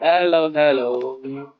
Hello, hello.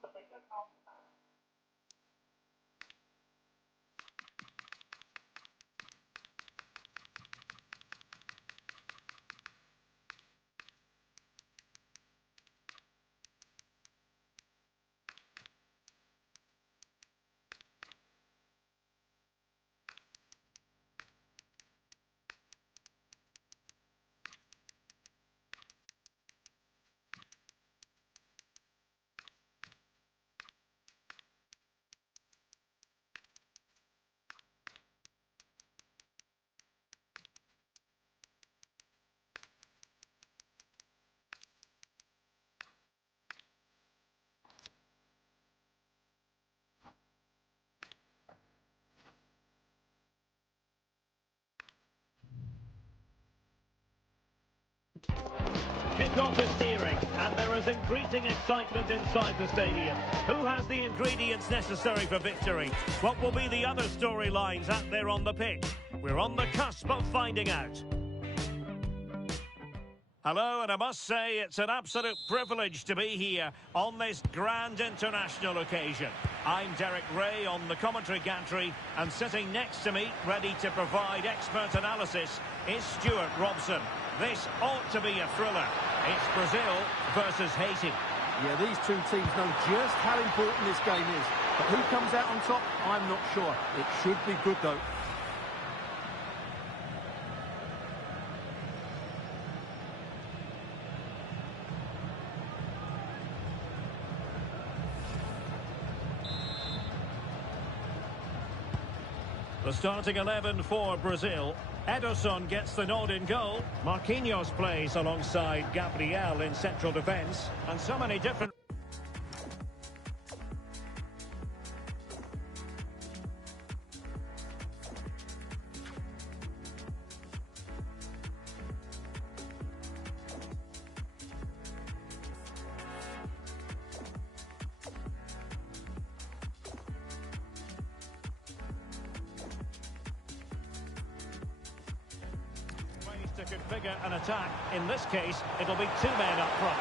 Kick-off is nearing, and there is increasing excitement inside the stadium. Who has the ingredients necessary for victory? What will be the other storylines out there on the pitch? We're on the cusp of finding out. Hello, and I must say it's an absolute privilege to be here on this grand international occasion. I'm Derek Ray on the commentary gantry, and sitting next to me, ready to provide expert analysis, is Stuart Robson. This ought to be a thriller. It's Brazil versus Haiti. Yeah, these two teams know just how important this game is. But who comes out on top, I'm not sure. It should be good, though. The starting 11 for Brazil. Ederson gets the nod in goal. Marquinhos plays alongside Gabriel in central defence. And so many different... to configure an attack. In this case, it'll be two men up front.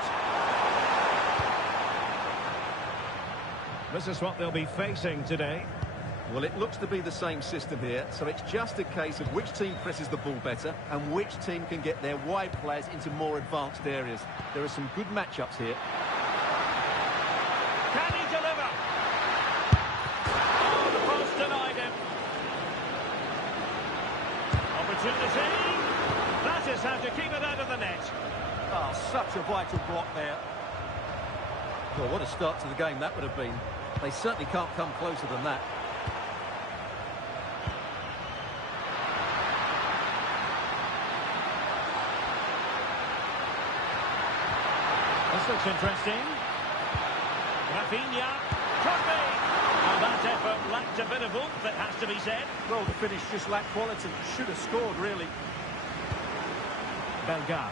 This is what they'll be facing today. Well, it looks to be the same system here, so it's just a case of which team presses the ball better and which team can get their wide players into more advanced areas. There are some good matchups here. Can he deliver? Oh, the post denied him. Opportunity. That is how to keep it out of the net. Oh, such a vital block there. Well, what a start to the game that would have been. They certainly can't come closer than that. This looks interesting. Rafinha. Could be. And that effort lacked a bit of oomph, it has to be said. Well, the finish just lacked quality. Should have scored, really. Bellegarde.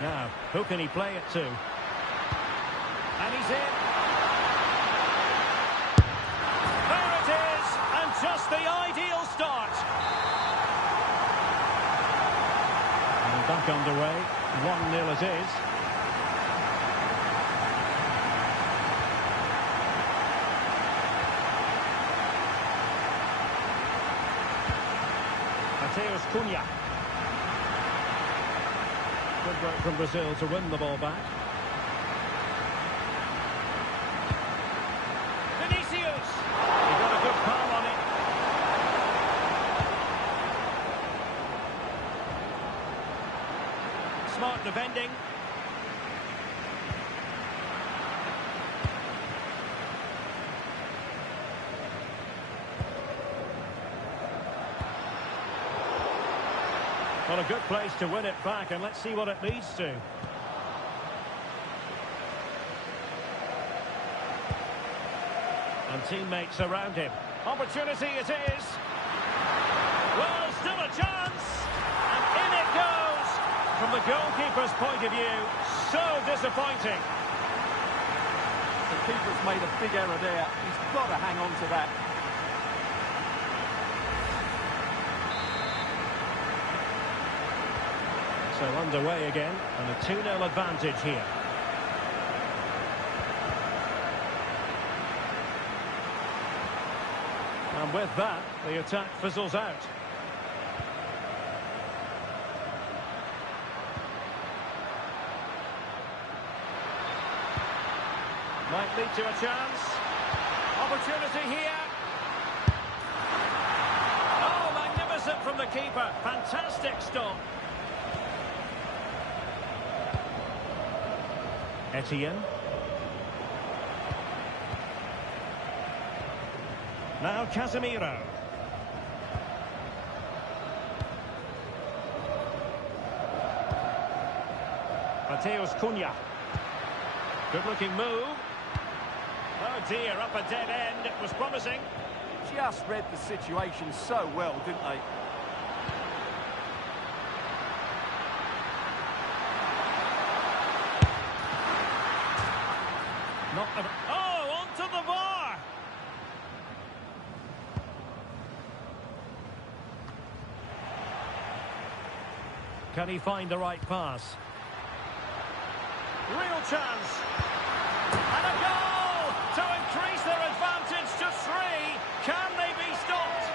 Now, who can he play it to? And he's in. There it is, and just the ideal start. And back underway, 1-0 it is. Mateus Cunha. Good work from Brazil to win the ball back. Vinicius! He got a good palm on it. Smart defending. Well, a good place to win it back, and let's see what it leads to. And teammates around him. Opportunity it is. Well, still a chance. And in it goes. From the goalkeeper's point of view, so disappointing. The keeper's made a big error there. He's got to hang on to that. So underway again, and a 2-0 advantage here. And with that, the attack fizzles out. Might lead to a chance. Opportunity here. Oh, magnificent from the keeper. Fantastic stop. Etienne. Now Casemiro. Mateus Cunha. Good-looking move. Oh dear, up a dead end. It was promising. Just read the situation so well, didn't they? Not a... Oh, onto the bar! Can he find the right pass? Real chance! And a goal to increase their advantage to 3. Can they be stopped?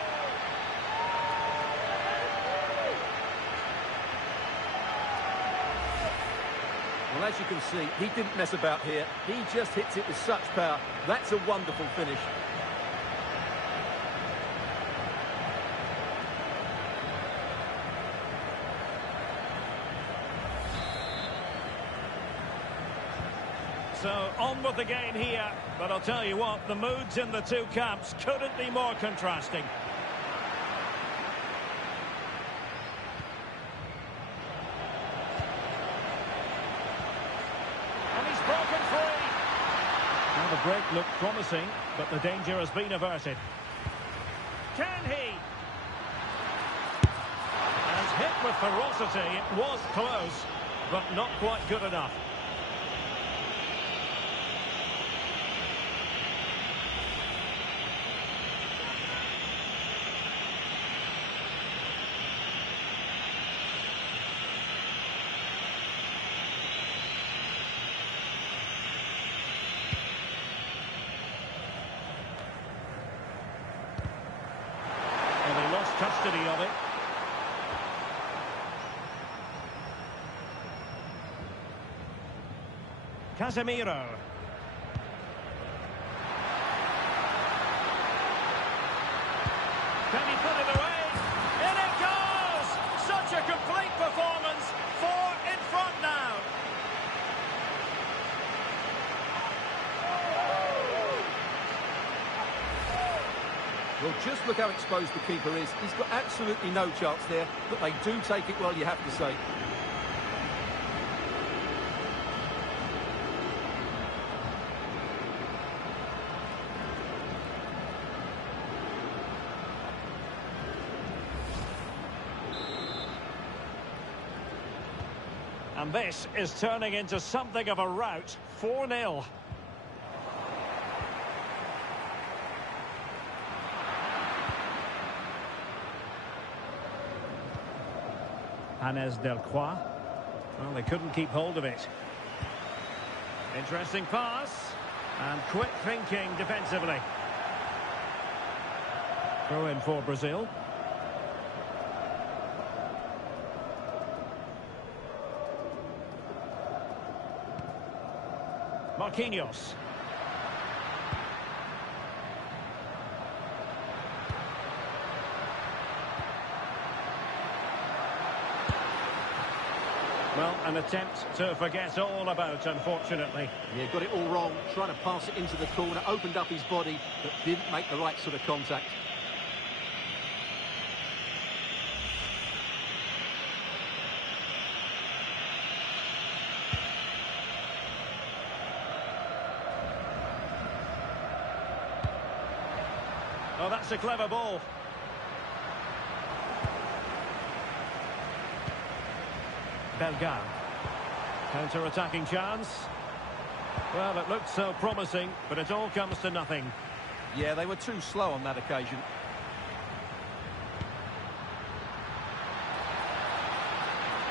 Well, as you can see, he didn't mess about here. He just hits it with such power. That's a wonderful finish. So, on with the game here. But I'll tell you what, the moods in the two camps couldn't be more contrasting. And he's broken free. Now the break looked promising, but the danger has been averted. Can he? And hit with ferocity. It was close, but not quite good enough. Custody of it. Casemiro. Can he put it away? In it goes! Such a complete performance. 4 in front now. Well, just look how exposed the keeper is. He's got absolutely no chance there, but they do take it well, you have to say. And this is turning into something of a rout. 4-0. Hannes Delcroix. Well, they couldn't keep hold of it. Interesting pass. And quick thinking defensively. Throw in for Brazil. Marquinhos. Well, an attempt to forget all about, unfortunately. Yeah, got it all wrong, trying to pass it into the corner, opened up his body, but didn't make the right sort of contact. Oh, that's a clever ball. Bellegarde. Counter-attacking chance. Well, it looked so promising, but it all comes to nothing. Yeah, they were too slow on that occasion.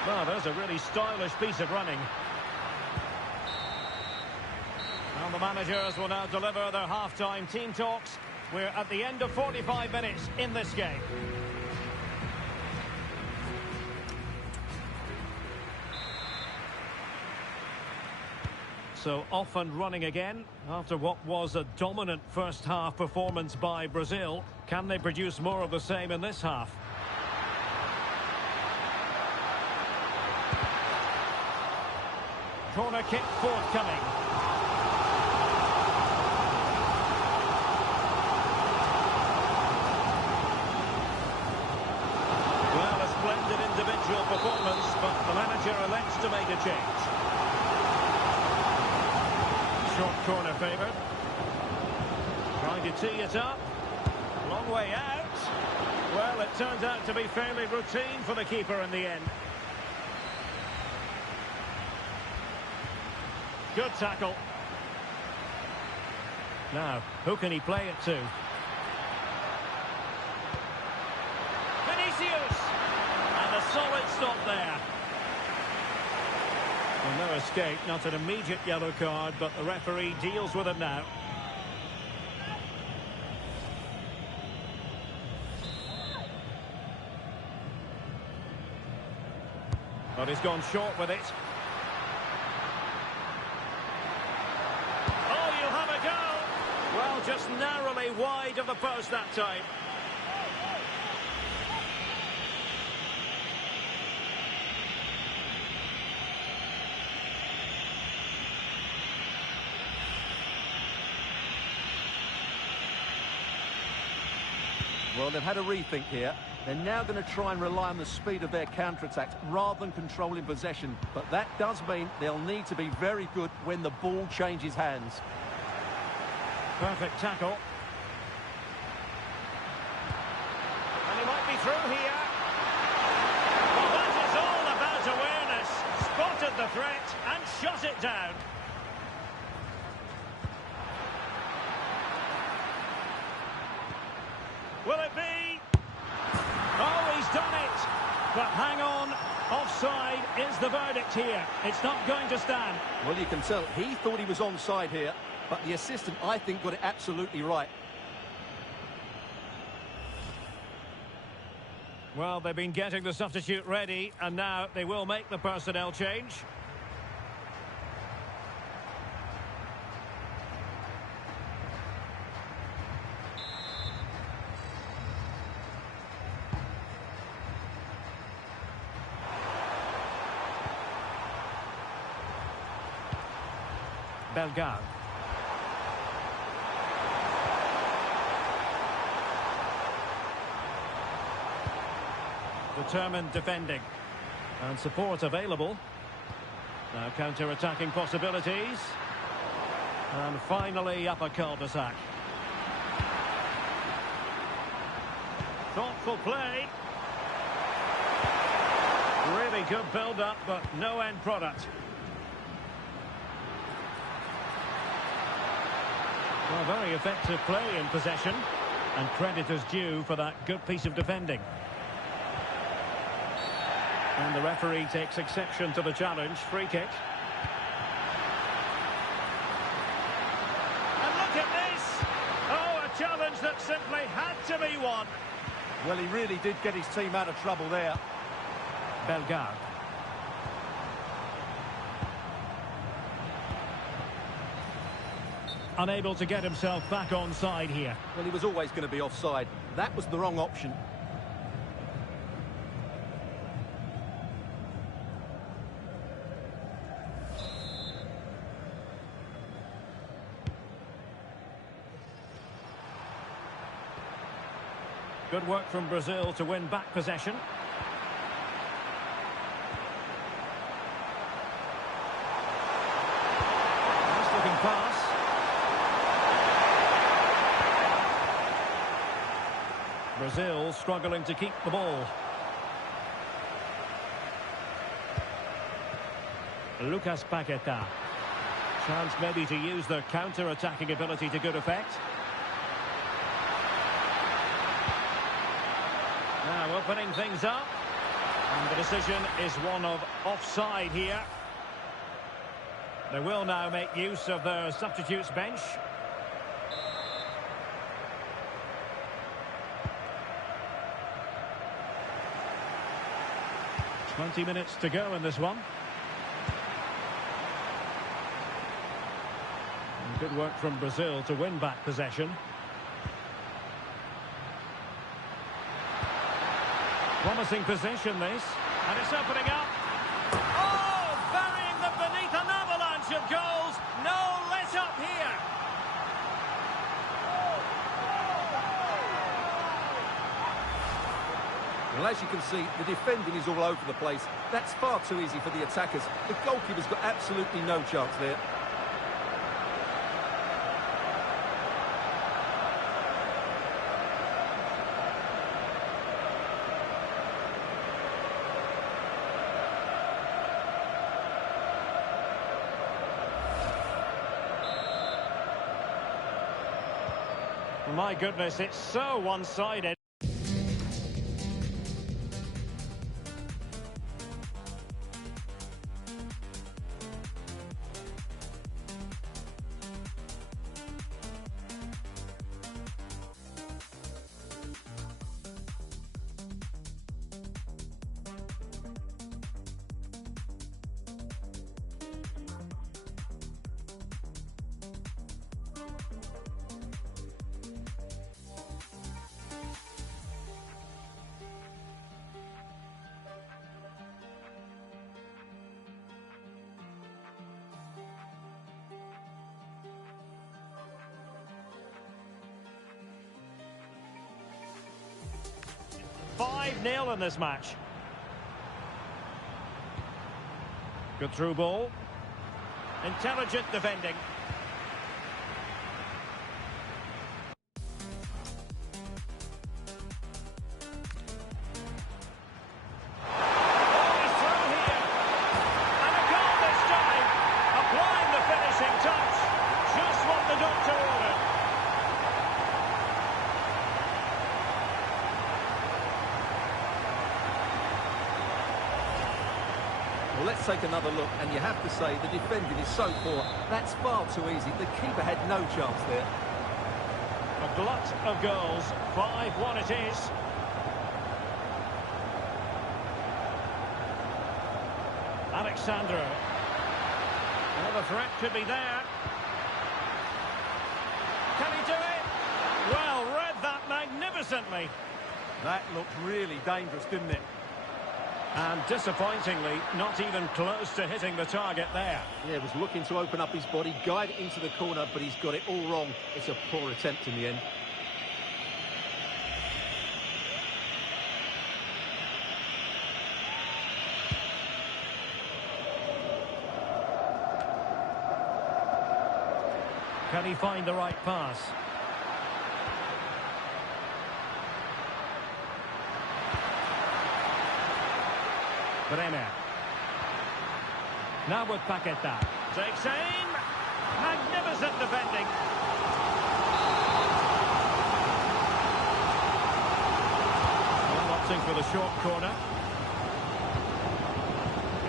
Well, there's a really stylish piece of running. And the managers will now deliver their half-time team talks. We're at the end of 45 minutes in this game. So off and running again after what was a dominant first half performance by Brazil. Can they produce more of the same in this half? Corner kick forthcoming. Well, a splendid individual performance, but the manager elects to make a change. Short corner favoured. Trying to tee it up. Long way out. Well, it turns out to be fairly routine for the keeper in the end. Good tackle. Now, who can he play it to? Vinicius! And a solid stop there. Well, no escape, not an immediate yellow card, but the referee deals with it now. But he's gone short with it. Oh, you'll have a go! Well, just narrowly wide of the post that time. Well, they've had a rethink here. They're now going to try and rely on the speed of their counter-attacks rather than controlling possession. But that does mean they'll need to be very good when the ball changes hands. Perfect tackle. And he might be through here. Well, that is all about awareness. Spotted the threat and shot it down. Will it be? Oh, he's done it. But hang on. Offside is the verdict here. It's not going to stand. Well, you can tell he thought he was onside here, but the assistant, I think, got it absolutely right. Well, they've been getting the substitute ready, and now they will make the personnel change. Bellegarde. Determined defending. And support available. Now counter-attacking possibilities. And finally up a cul-de-sac. Thoughtful play. Really good build-up, but no end product. Well, very effective play in possession. And credit is due for that good piece of defending. And the referee takes exception to the challenge. Free kick. And look at this! Oh, a challenge that simply had to be won. Well, he really did get his team out of trouble there. Bellegarde. Unable to get himself back on side here. Well, he was always going to be offside. That was the wrong option. Good work from Brazil to win back possession. Nice looking pass. Brazil struggling to keep the ball. Lucas Paquetá. Chance maybe to use their counter-attacking ability to good effect. Now opening things up. And the decision is one of offside here. They will now make use of their substitutes bench. "20 minutes to go in this one. And good work from Brazil to win back possession. Promising position, this. And it's opening up. Oh, burying them beneath an avalanche of goals. No let up here. Well, as you can see, the defending is all over the place. That's far too easy for the attackers. The goalkeeper's got absolutely no chance there. My goodness, it's so one-sided. "5-0 in this match. Good through ball. Intelligent defending. Oh, he's through here. And a goal this time. Applying the finishing touch. Just what the doctor ordered. Well, let's take another look, and you have to say the defending is so poor. That's far too easy. The keeper had no chance there. A glut of goals. 5-1 it is. Alexandro. Well, the threat could be there. Can he do it? Well, read that magnificently. That looked really dangerous, didn't it? And disappointingly, not even close to hitting the target there. Yeah, was looking to open up his body, guide it into the corner, but he's got it all wrong. It's a poor attempt in the end. Can he find the right pass? Bremer. Now with Paqueta. Takes aim. Magnificent defending. Well, opting for the short corner.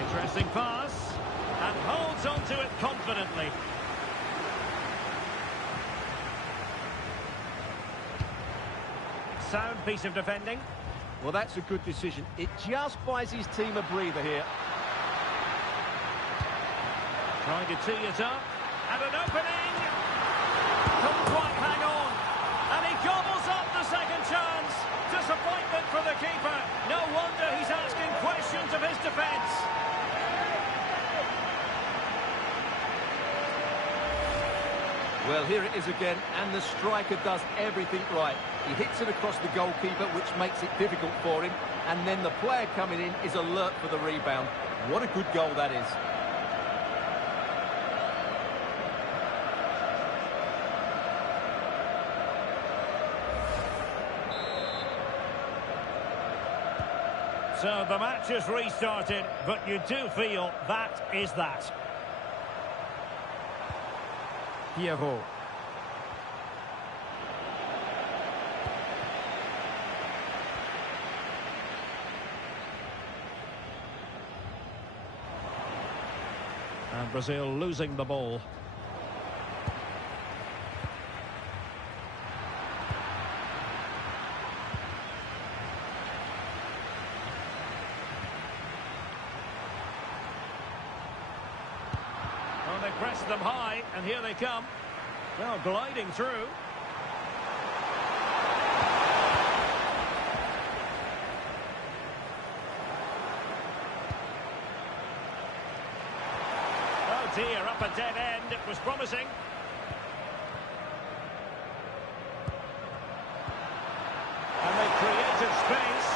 Interesting pass. And holds on to it confidently. Sound piece of defending. Well, that's a good decision. It just buys his team a breather here. Trying to tee it up. And an opening. Couldn't quite hang on. And he gobbles up the second chance. Disappointment for the keeper. No wonder he's asking questions of his defence. Well, here it is again, and the striker does everything right. He hits it across the goalkeeper, which makes it difficult for him, and then the player coming in is alert for the rebound. What a good goal that is. So the match has restarted, but you do feel that is that. Pierrot. Brazil losing the ball. Well, they pressed them high, and here they come. Well, gliding through. Oh dear, up a dead end. It was promising. And they created space.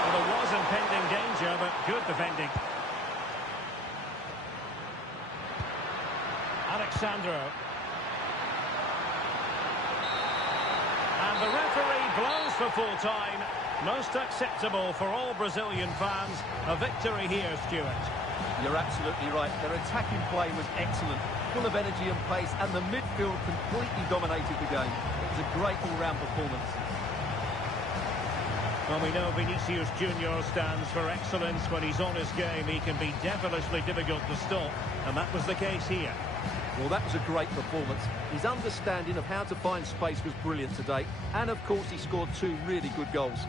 Well, there was impending danger, but good defending. Alexandro. And the referee blows for full time. Most acceptable for all Brazilian fans. A victory here, Stuart. You're absolutely right. Their attacking play was excellent, full of energy and pace, and the midfield completely dominated the game. It was a great all-round performance. Well, we know Vinicius Junior stands for excellence. When he's on his game, he can be devilishly difficult to stop, and that was the case here. Well, that was a great performance. His understanding of how to find space was brilliant today, and of course he scored 2 really good goals.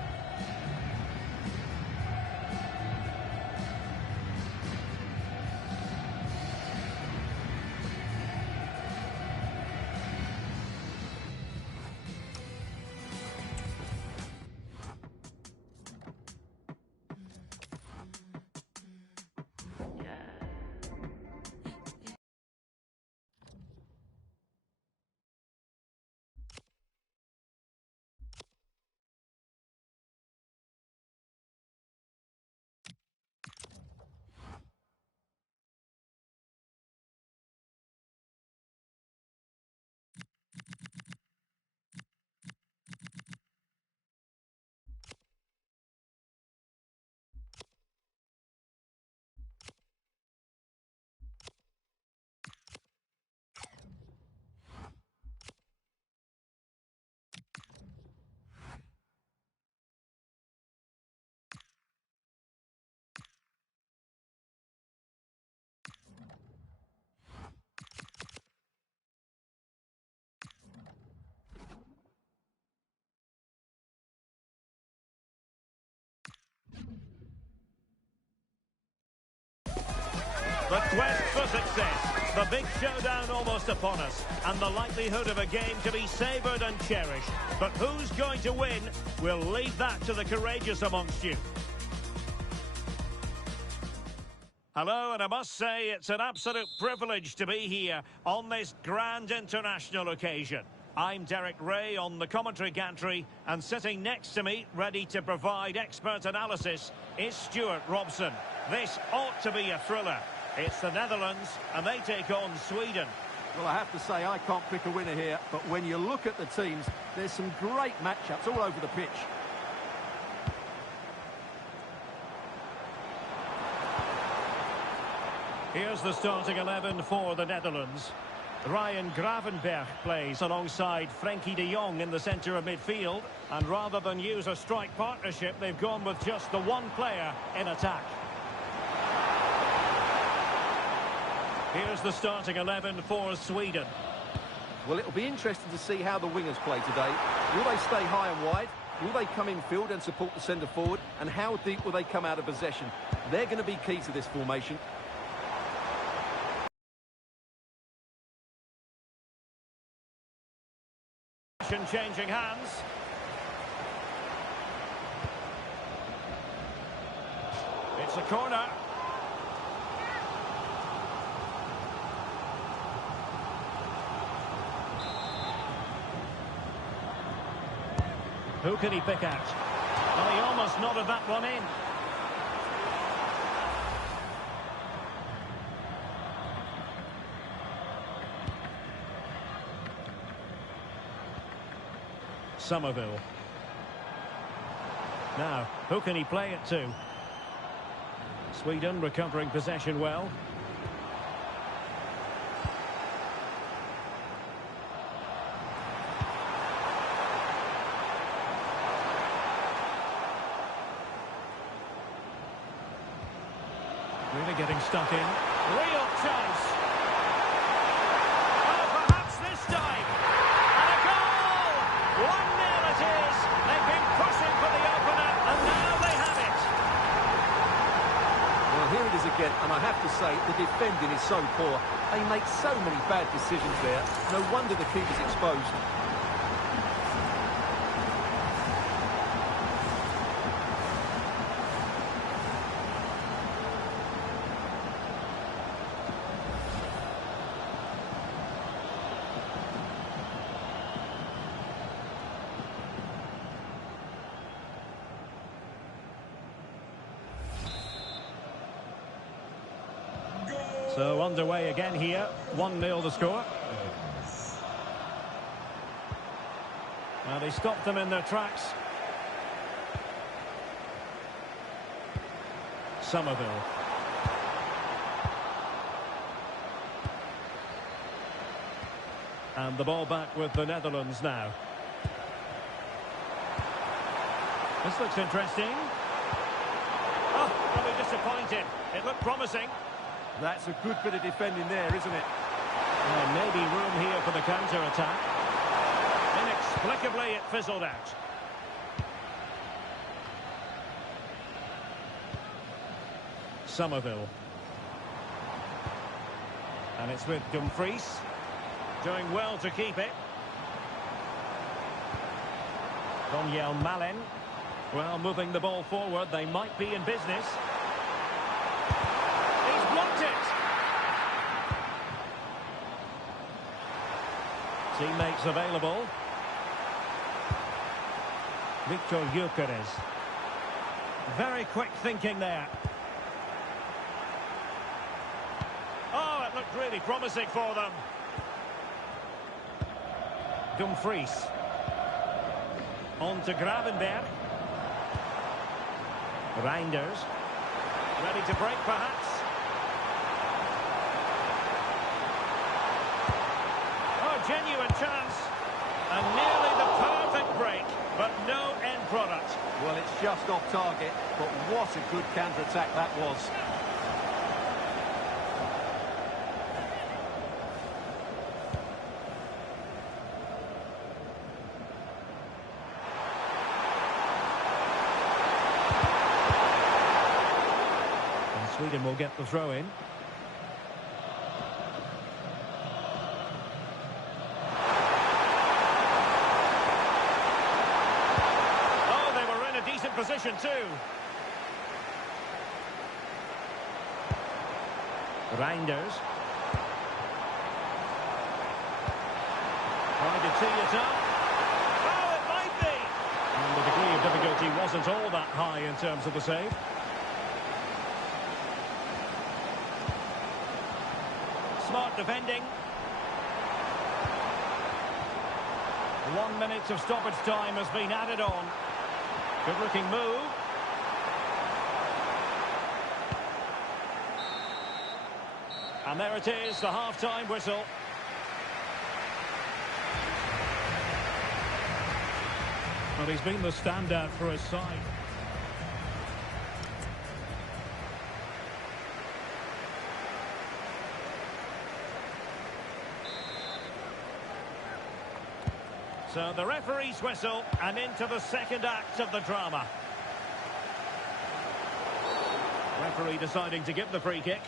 The quest for success, the big showdown almost upon us, and the likelihood of a game to be savoured and cherished. But who's going to win? We'll leave that to the courageous amongst you. Hello, and I must say it's an absolute privilege to be here on this grand international occasion. I'm Derek Ray on the commentary gantry, and sitting next to me, ready to provide expert analysis, is Stuart Robson. This ought to be a thriller. It's the Netherlands, and they take on Sweden. Well, I have to say, I can't pick a winner here, but when you look at the teams, there's some great matchups all over the pitch. Here's the starting 11 for the Netherlands. Ryan Gravenberch plays alongside Frenkie de Jong in the centre of midfield. And rather than use a strike partnership, they've gone with just the one player in attack. Here's the starting 11 for Sweden. Well, it'll be interesting to see how the wingers play today. Will they stay high and wide? Will they come in field and support the centre forward? And how deep will they come out of possession? They're going to be key to this formation. Changing hands. It's a corner. Who can he pick out? Well, he almost nodded that one in. Somerville. Now, who can he play it to? Sweden recovering possession well. Really getting stuck in. Real chance. Oh, perhaps this time. And a goal! 1-0 it is. They've been pushing for the opener, and now they have it. Well, here it is again, and I have to say, the defending is so poor. They make so many bad decisions there. No wonder the keeper's exposed. So underway again here. 1-0 the score. Well, they stopped them in their tracks. Somerville. And the ball back with the Netherlands now. This looks interesting. Oh, they'll be disappointed. It looked promising. That's a good bit of defending there, isn't it? Well, maybe room here for the counter-attack. Inexplicably, it fizzled out. Somerville. And it's with Dumfries. Doing well to keep it. Donyell Malen. Well, moving the ball forward, they might be in business. He's blocked it. Teammates available. Victor Gyökeres. Very quick thinking there. Oh, it looked really promising for them. Dumfries. On to Gravenberg. Reinders. Ready to break, perhaps. Oh, genuine chance. And nearly the perfect break, but no end product. Well, it's just off target, but what a good counter-attack that was. Sweden will get the throw in. Oh, they were in a decent position too. Reinders. Trying to tee it up. Oh, it might be. And the degree of difficulty wasn't all that high in terms of the save. Smart defending. 1 minute of stoppage time has been added on. Good looking move. And there it is, the half-time whistle. Well, he's been the standout for his side. So the referee's whistle, and into the second act of the drama. Referee deciding to give the free kick.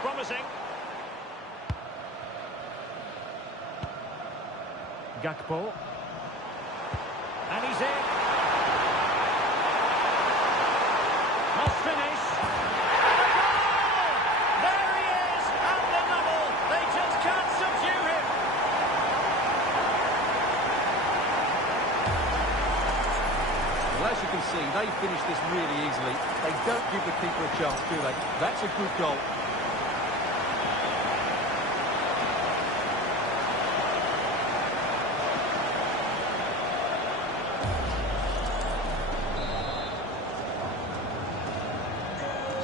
Promising. Gakpo. And he's in. Must finish. And a goal! There he is! And the double! They just can't subdue him! Well, as you can see, they finish this really easily. They don't give the keeper a chance, do they? That's a good goal.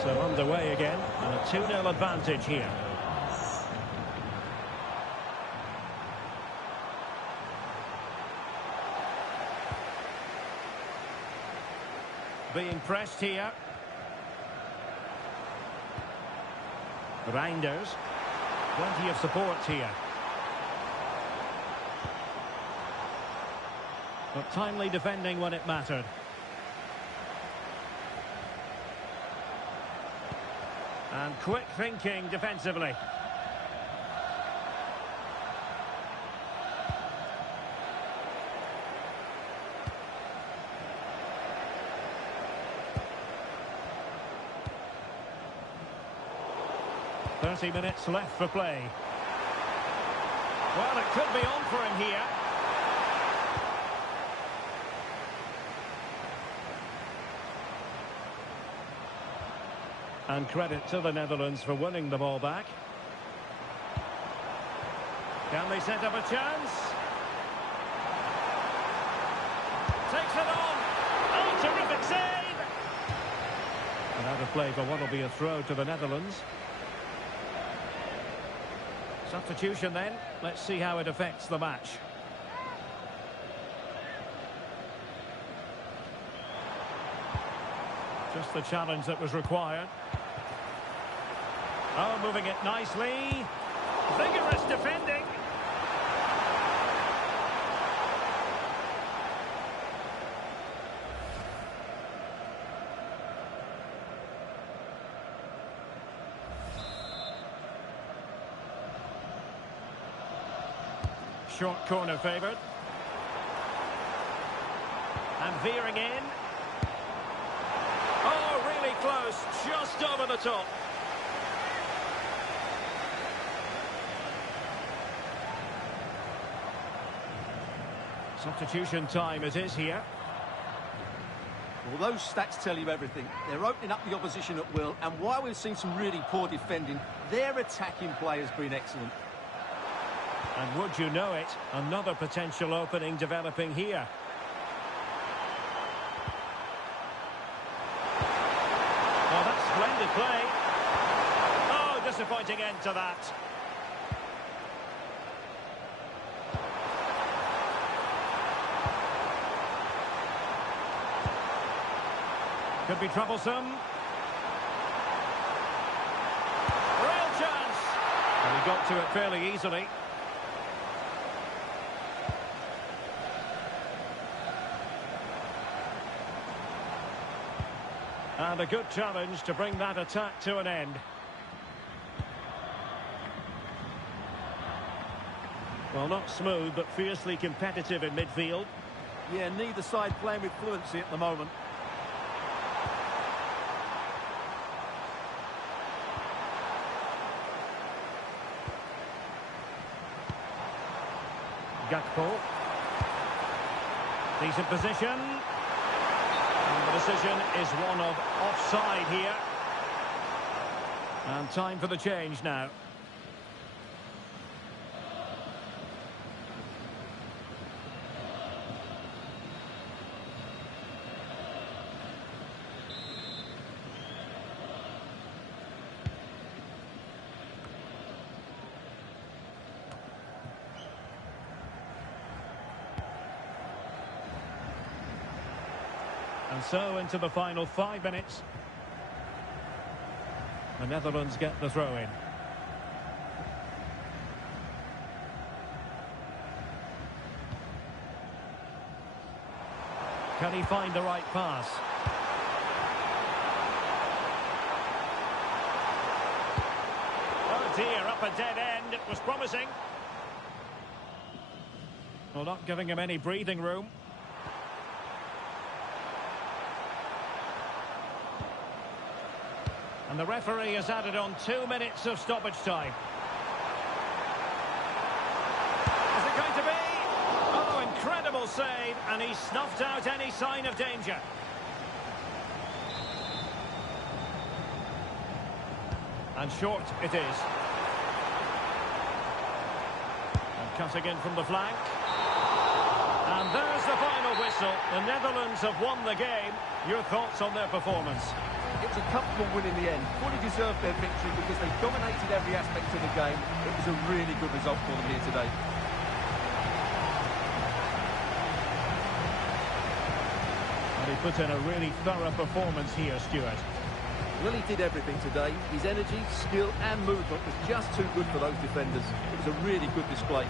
So underway again, and a 2-0 advantage here. Being pressed here. Reinders. Plenty of support here. But timely defending when it mattered. And quick thinking defensively. "30 minutes left for play." Well, it could be on for him here. And credit to the Netherlands for winning the ball back. Can they set up a chance? Takes it on. Oh, terrific save! And out of play for what will be a throw to the Netherlands. Substitution then. Let's see how it affects the match. Just the challenge that was required. Oh, moving it nicely. Vigorous defending. Short corner favoured. And veering in. Oh, really close. Just over the top. Substitution time it is here. Well, those stats tell you everything. They're opening up the opposition at will, and while we've seen some really poor defending, their attacking play has been excellent. And would you know it, another potential opening developing here. Well, that's splendid play. Oh, disappointing end to that. Could be troublesome. Real chance. And he got to it fairly easily. And a good challenge to bring that attack to an end. Well, not smooth, but fiercely competitive in midfield. Yeah, neither side playing with fluency at the moment. Gakpo. Decent position. And the decision is one of offside here. And time for the change now. And so into the final 5 minutes. The Netherlands get the throw in. Can he find the right pass? Oh dear, up a dead end. It was promising. Well, not giving him any breathing room. And the referee has added on 2 minutes of stoppage time. Is it going to be? Oh, incredible save, and he snuffed out any sign of danger. And short it is. And cutting in from the flank. And there's the final whistle. The Netherlands have won the game. Your thoughts on their performance? it was a comfortable win in the end. Fully deserved their victory because they dominated every aspect of the game. It was a really good result for them here today. And he put in a really thorough performance here, Stuart. Well, he did everything today. His energy, skill and movement was just too good for those defenders. It was a really good display.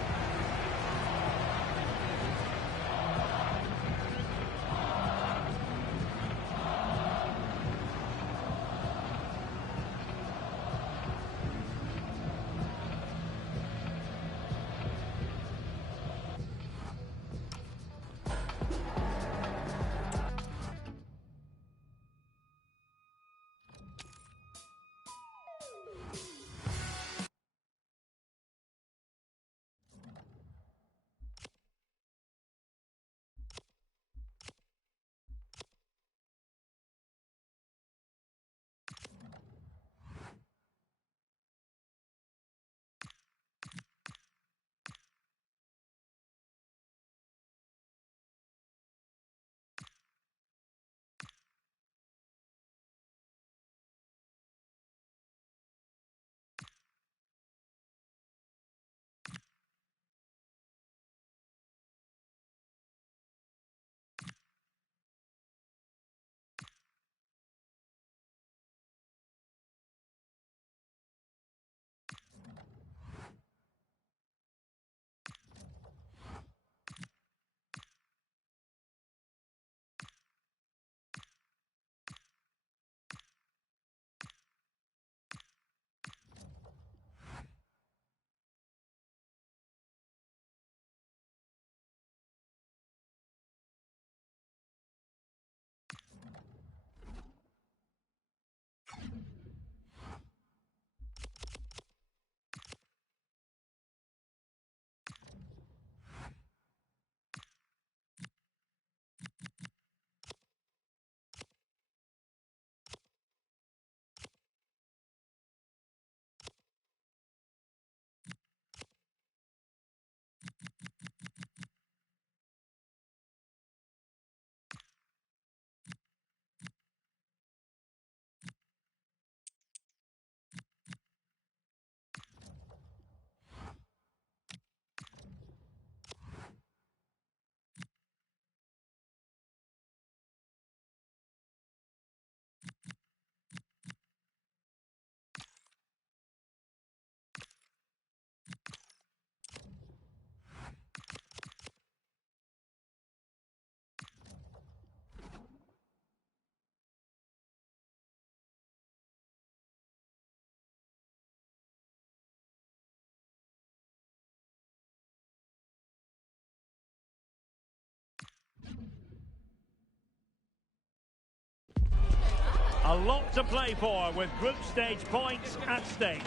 A lot to play for with group stage points at stake.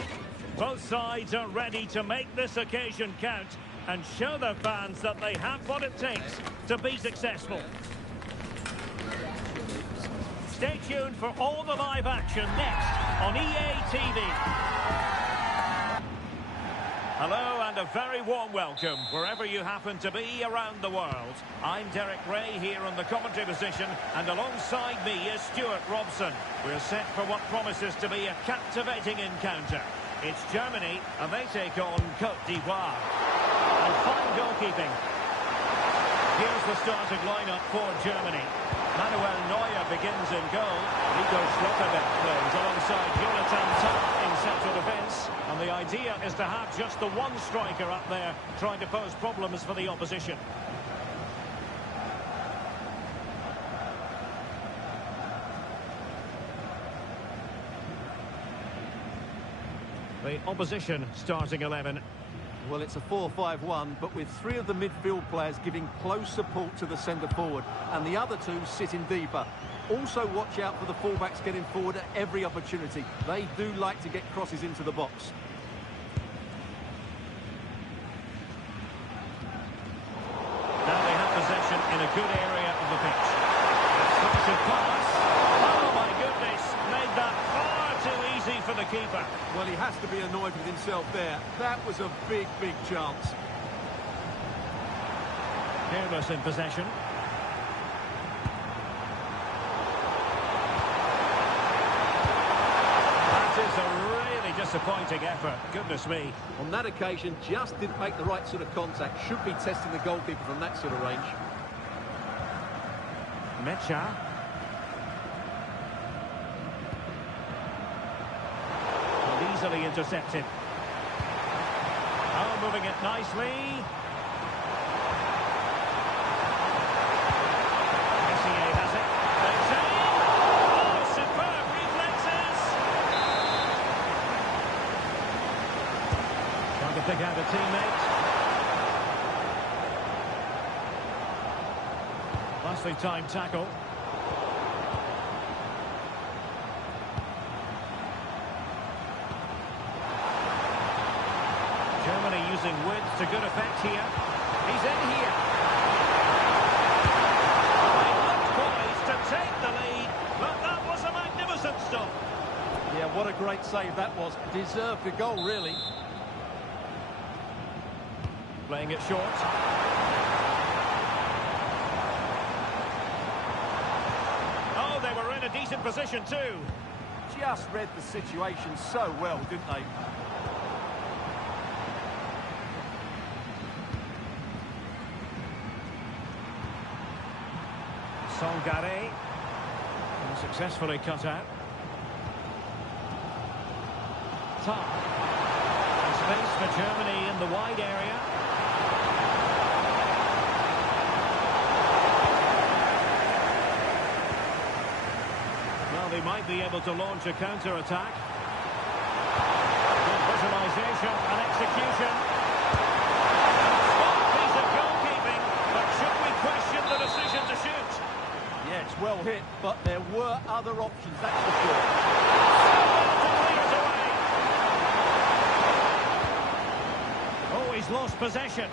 Both sides are ready to make this occasion count and show their fans that they have what it takes to be successful. Stay tuned for all the live action next on EA TV. Hello and a very warm welcome wherever you happen to be around the world. I'm Derek Ray here on the commentary position, and alongside me is Stuart Robson. We're set for what promises to be a captivating encounter. It's Germany and they take on Côte d'Ivoire. And fine goalkeeping. Here's the starting lineup for Germany. Manuel Neuer begins in goal. Nico Schlotterbeck plays alongside Jonathan Tah in central defence. And the idea is to have just the one striker up there trying to pose problems for the opposition. The opposition starting 11. Well, it's a 4-5-1, but with three of the midfield players giving close support to the centre-forward, and the other two sitting deeper. Also watch out for the fullbacks getting forward at every opportunity. They do like to get crosses into the box. Now they have possession in a good area of the pitch. Decisive pass. Oh my goodness, made that far too easy for the keeper. Well, he has to be annoyed with himself there. That was a big, big chance. Careless in possession. disappointing effort. Goodness me. On that occasion, just didn't make the right sort of contact. Should be testing the goalkeeper from that sort of range. Mecha. Well, easily intercepted. Oh, moving it nicely. Messier has it. They save. Oh, superb reflexes. Trying to pick out a teammate. Nicely timed tackle. Germany using width to good effect here. He's in here. Oh, he looked poised to take the lead, but that was a magnificent stop. Yeah, what a great save that was. Deserved the goal, really. Playing it short. Oh, they were in a decent position too. Just read the situation so well, didn't they? Songare. Successfully cut out. Top. Space for Germany in the wide area. Well, they might be able to launch a counter-attack. Good visualization and execution. Smart piece of goalkeeping, but should we question the decision to shoot? Yeah, it's well hit, but there were other options, that's for sure. To clear it away. Oh, he's lost possession.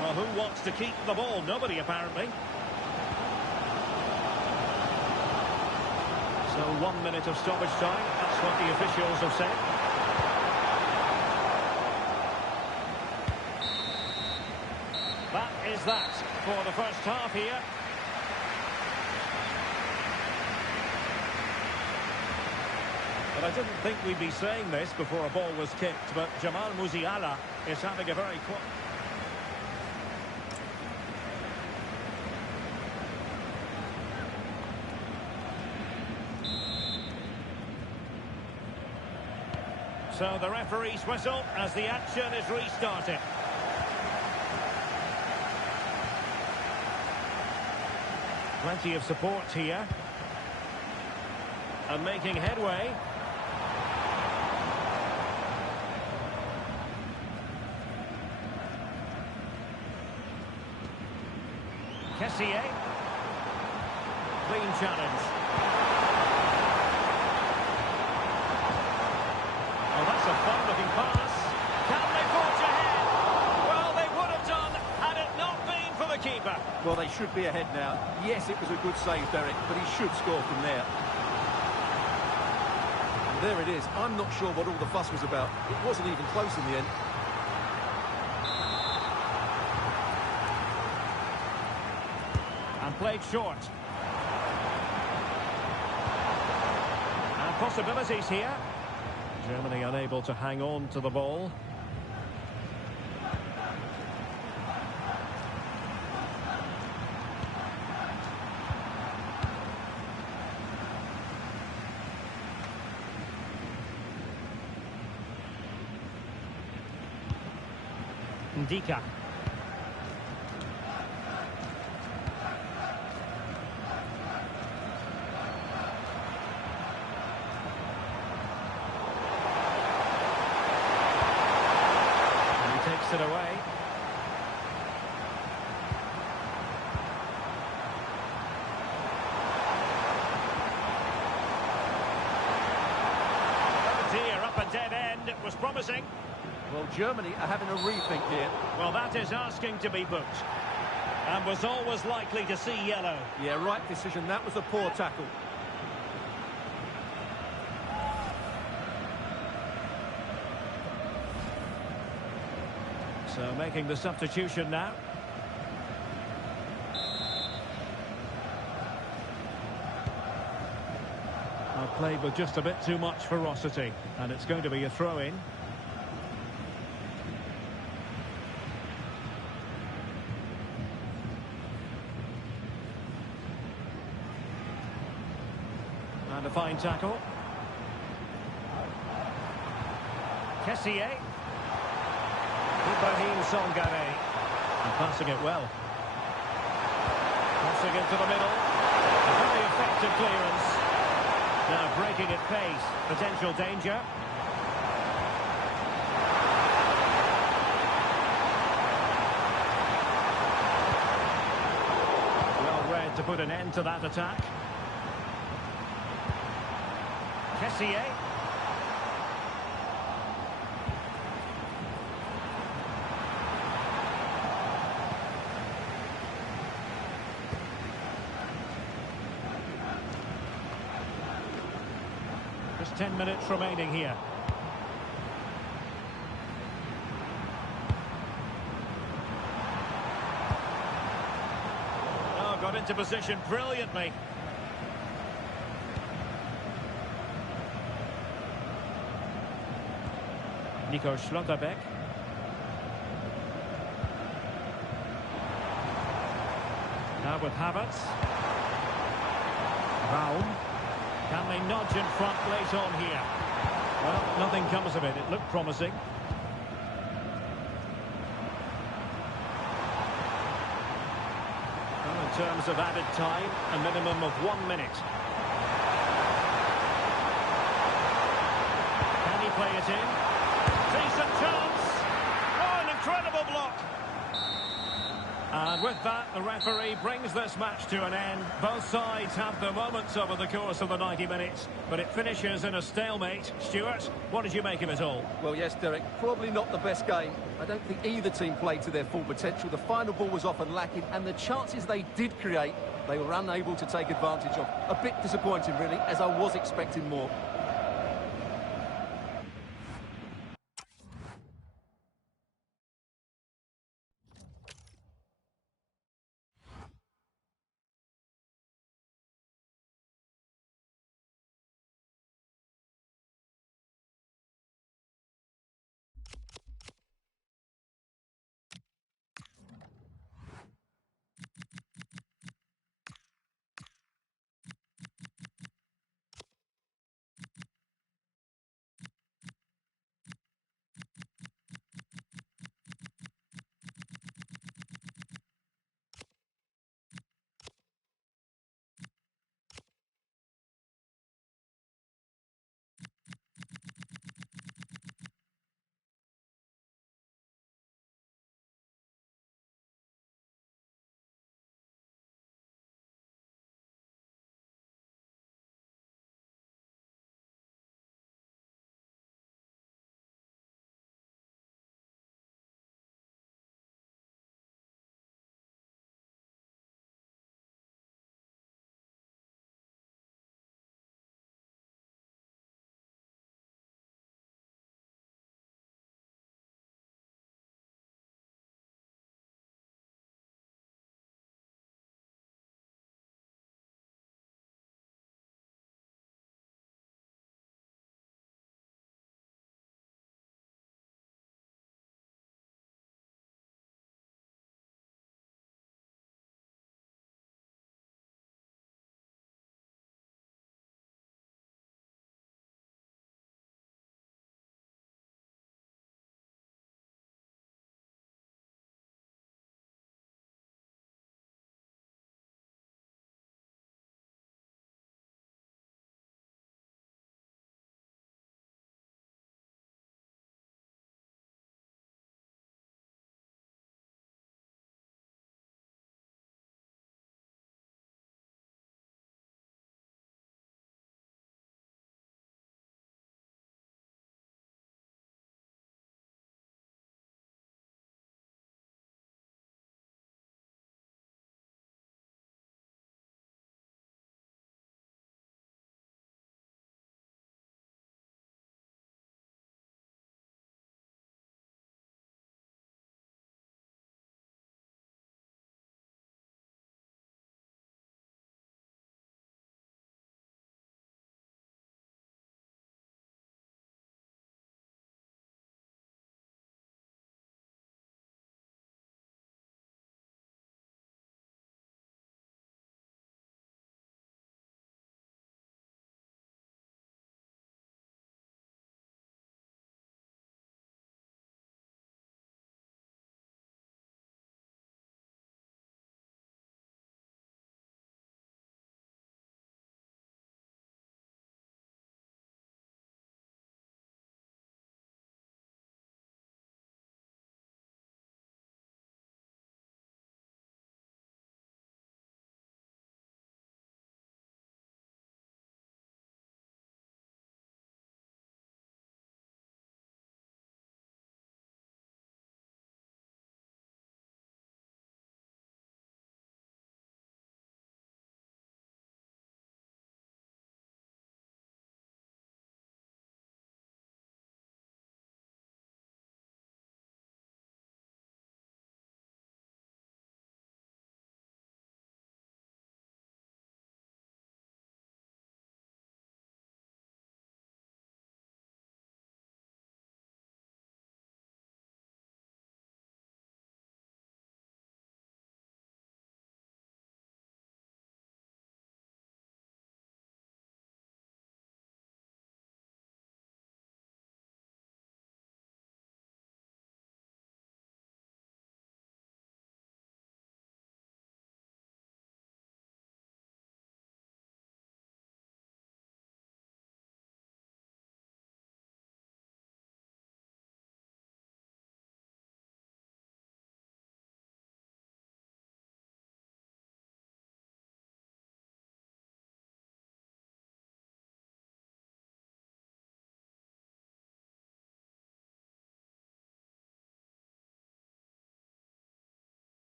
Well, who wants to keep the ball? Nobody, apparently. So 1 minute of stoppage time. That's what the officials have said. That is that for the first half here. But I didn't think we'd be saying this before a ball was kicked, but Jamal Musiala is having a very quick... So the referee's whistle as the action is restarted. Plenty of support here. And making headway. Kessié. Clean challenge. Oh, that's a fun-looking pass. Can they forge ahead? Well, they would have done had it not been for the keeper. Well, they should be ahead now. Yes, it was a good save, Derek, but he should score from there. And there it is. I'm not sure what all the fuss was about. It wasn't even close in the end. And played short. And possibilities here. Germany unable to hang on to the ball. Ndika. It away. Oh dear, up a dead end. It was promising. Well, Germany are having a rethink here. Well, that is asking to be booked. And was always likely to see yellow. Yeah, right decision. That was a poor tackle. So making the substitution now. Well, Played with just a bit too much ferocity, and it's going to be a throw-in. And a fine tackle. Kessié. Ibrahim Songare. And passing it well. Crossing into the middle. A very effective clearance. Now breaking at pace. Potential danger. Well read to put an end to that attack. Kessié. Just 10 minutes remaining here. Oh, got into position brilliantly. Nico Schlotterbeck. Now with Havertz. Raum. Can they nudge in front late on here? Well, nothing comes of it. It looked promising. Well, in terms of added time, a minimum of 1 minute. Can he play it in? Decent chance. Oh, an incredible block. And with that, the referee brings this match to an end. Both sides have their moments over the course of the 90 minutes, but it finishes in a stalemate. Stuart, what did you make of it all? Well, yes, Derek, probably not the best game. I don't think either team played to their full potential. The final ball was often lacking, and the chances they did create, they were unable to take advantage of. A bit disappointing, really, as I was expecting more.